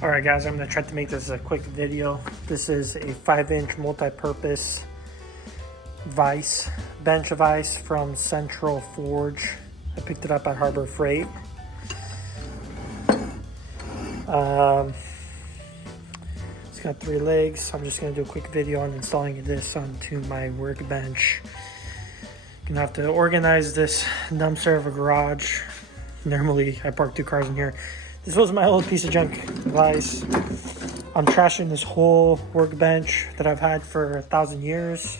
Alright guys, I'm going to try to make this a quick video. This is a 5-inch multi-purpose vise, bench vise from Central Forge. I picked it up at Harbor Freight. It's got 3 legs. I'm just going to do a quick video on installing this onto my workbench. Gonna have to organize this dumpster of a garage. Normally I park 2 cars in here. This was my old piece of junk vise. I'm trashing this whole workbench that I've had for 1,000 years.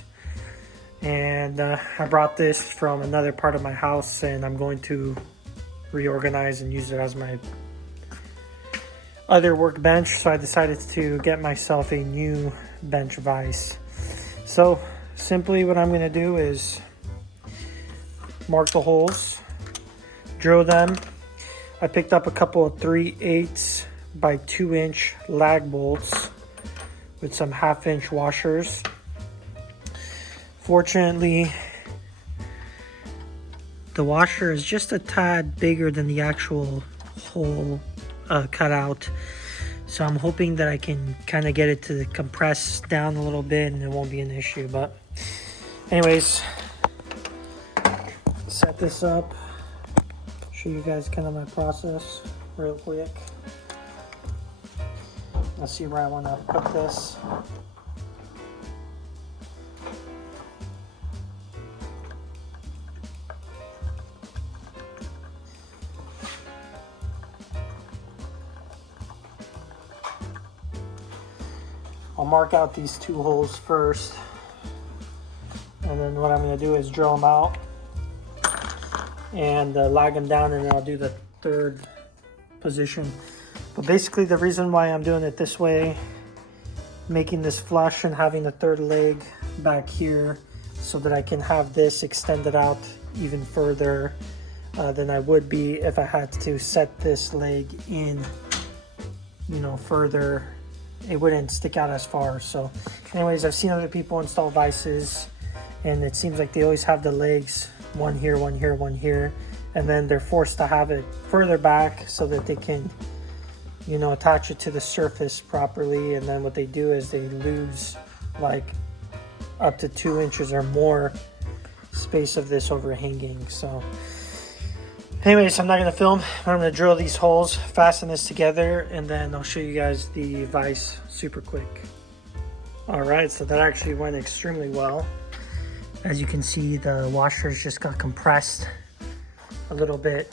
And I brought this from another part of my house and I'm going to reorganize and use it as my other workbench. So I decided to get myself a new bench vise. So simply what I'm gonna do is mark the holes, drill them. I picked up a couple of 3/8 by 2-inch lag bolts with some 1/2-inch washers. Fortunately, the washer is just a tad bigger than the actual hole cut out. So I'm hoping that I can kind of get it to compress down a little bit and it won't be an issue. But anyways, set this up. Show you guys kind of my process real quick. Let's see where I want to put this. I'll mark out these 2 holes first, and then what I'm going to do is drill them out and lag them down, and then I'll do the 3rd position. But basically the reason why I'm doing it this way, making this flush and having the 3rd leg back here, so that I can have this extended out even further than I would be if I had to set this leg in, you know, further. It wouldn't stick out as far. So anyways, I've seen other people install vices and it seems like they always have the legs, one here, one here, one here, and then they're forced to have it further back so that they can, you know, attach it to the surface properly. And then what they do is they lose like up to 2 inches or more space of this overhanging. So anyways, I'm not going to film. I'm going to drill these holes, fasten this together, and then I'll show you guys the vise super quick. Alright, so that actually went extremely well. As you can see, the washers just got compressed a little bit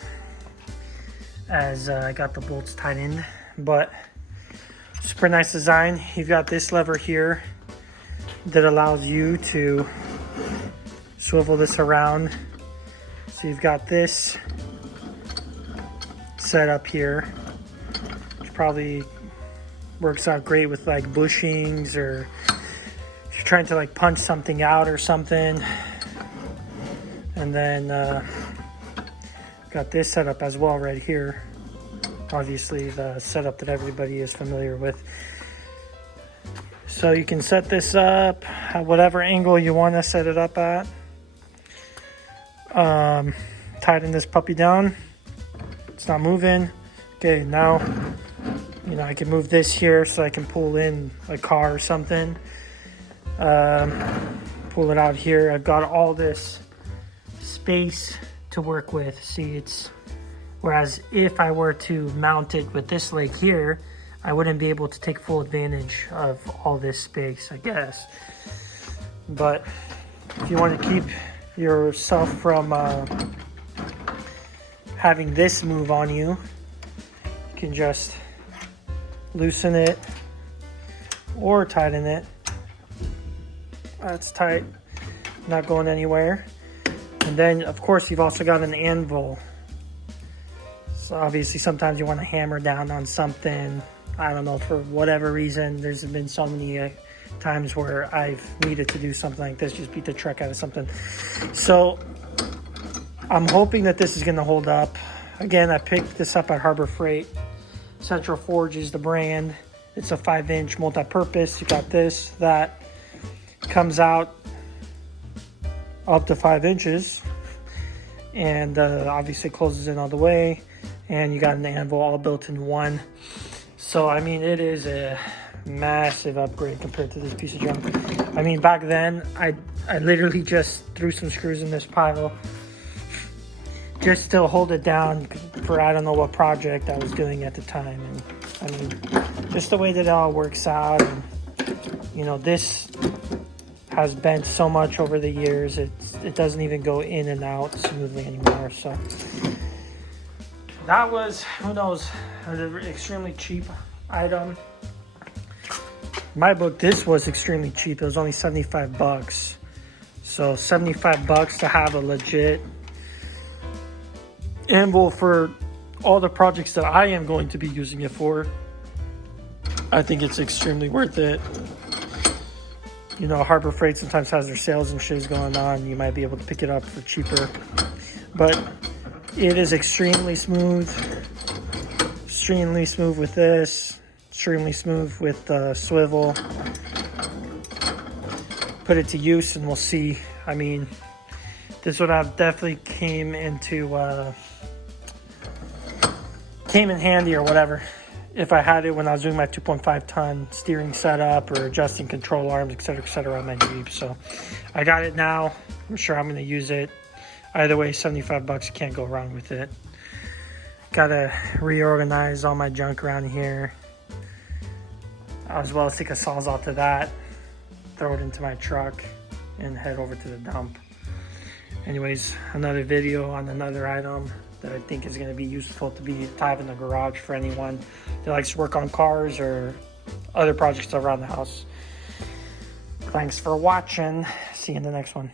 as I got the bolts tightened, but super nice design. You've got this lever here that allows you to swivel this around. So you've got this set up here, which probably works out great with like bushings, or if you're trying to like punch something out or something. And then got this setup as well right here, obviously the setup that everybody is familiar with. So you can set this up at whatever angle you want to set it up at. Tighten this puppy down. It's not moving. Okay, now, you know, I can move this here so I can pull in a car or something. Pull it out here. I've got all this space to work with. See, it's, whereas if I were to mount it with this leg here, I wouldn't be able to take full advantage of all this space, I guess. But if you want to keep yourself from having this move on you, you can just loosen it or tighten it. That's tight, not going anywhere. And then of course you've also got an anvil. So obviously sometimes you want to hammer down on something. I don't know, for whatever reason. There's been so many times where I've needed to do something like this, just beat the truck out of something. So I'm hoping that this is going to hold up. Again, I picked this up at Harbor Freight. Central Forge is the brand. It's a 5-inch multi-purpose. You got this, that comes out up to 5 inches, and obviously closes in all the way. And you got an anvil all built in one. So, I mean, it is a massive upgrade compared to this piece of junk. I mean, back then, I literally just threw some screws in this pile just to hold it down for I don't know what project I was doing at the time. And I mean, just the way that it all works out. And, you know, this has bent so much over the years. It doesn't even go in and out smoothly anymore. So that was, who knows, an extremely cheap item. In my book, this was extremely cheap. It was only 75 bucks. So 75 bucks to have a legit anvil for all the projects that I am going to be using it for. I think it's extremely worth it. You know, Harbor Freight sometimes has their sales and shit going on. You might be able to pick it up for cheaper. But it is extremely smooth. Extremely smooth with this. Extremely smooth with the swivel. Put it to use and we'll see. I mean, this would have definitely came in handy or whatever if I had it when I was doing my 2.5 ton steering setup or adjusting control arms, etc. on my Jeep. So I got it now. I'm sure I'm going to use it. Either way, 75 bucks, can't go wrong with it. Gotta reorganize all my junk around here, as well as take a sawzall to that, throw it into my truck, and head over to the dump. Anyways, another video on another item that I think is going to be useful to have in the garage for anyone that likes to work on cars or other projects around the house. Thanks for watching. See you in the next one.